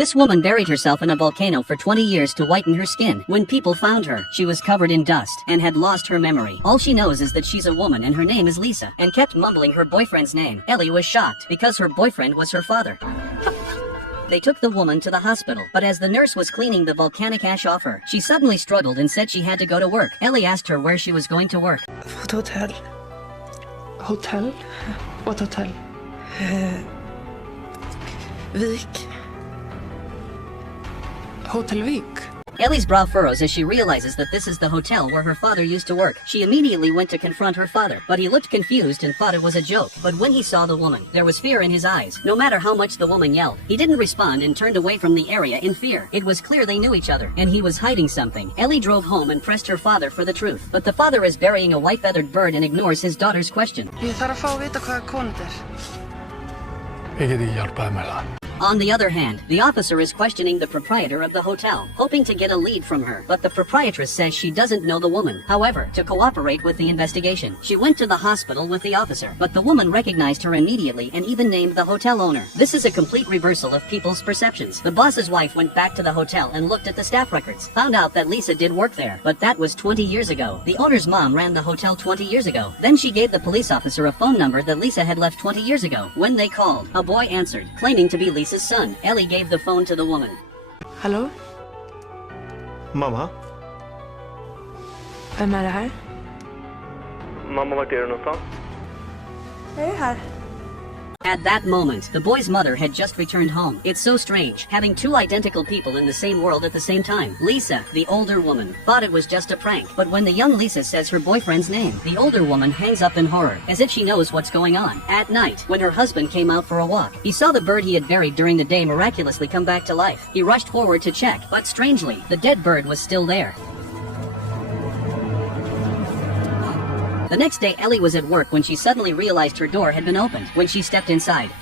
This woman buried herself in a volcano for 20 years to whiten her skin. When people found her, she was covered in dust and had lost her memory. All she knows is that she's a woman and her name is Lisa, and kept mumbling her boyfriend's name. Ellie was shocked because her boyfriend was her father. They took the woman to the hospital, but as the nurse was cleaning the volcanic ash off her, she suddenly struggled and said she had to go to work. Ellie asked her where she was going to work. Hotel. Hotel? What hotel? Vik. Hotel Vik? Ellie's brow furrows as she realizes that this is the hotel where her father used to work. She immediately went to confront her father, but he looked confused and thought it was a joke. But when he saw the woman, there was fear in his eyes. No matter how much the woman yelled, he didn't respond and turned away from the area in fear. It was clear they knew each other, and he was hiding something. Ellie drove home and pressed her father for the truth, but the father is burying a white-feathered bird and ignores his daughter's question. Ég þarf að fá að vita hvað konut er. Ég get ekki hjálpaði með það. On the other hand, the officer is questioning the proprietor of the hotel, hoping to get a lead from her, but the proprietress says she doesn't know the woman. However, to cooperate with the investigation, she went to the hospital with the officer, but the woman recognized her immediately and even named the hotel owner. This is a complete reversal of people's perceptions. The boss's wife went back to the hotel and looked at the staff records, found out that Lisa did work there, but that was 20 years ago. The owner's mom ran the hotel 20 years ago. Then she gave the police officer a phone number that Lisa had left 20 years ago. When they called, a boy answered, claiming to be Lisa's son. Ellie gave the phone to the woman. Hallå? Mamma? Vem är det här? Mamma, vart är du någonstans? Jag är här. At that moment, the boy's mother had just returned home. It's so strange, having two identical people in the same world at the same time. Lisa, the older woman, thought it was just a prank, but when the young Lisa says her boyfriend's name, the older woman hangs up in horror, as if she knows what's going on. At night, when her husband came out for a walk, he saw the bird he had buried during the day miraculously come back to life. He rushed forward to check, but strangely, the dead bird was still there. The next day, Ellie was at work when she suddenly realized her door had been opened. When she stepped inside,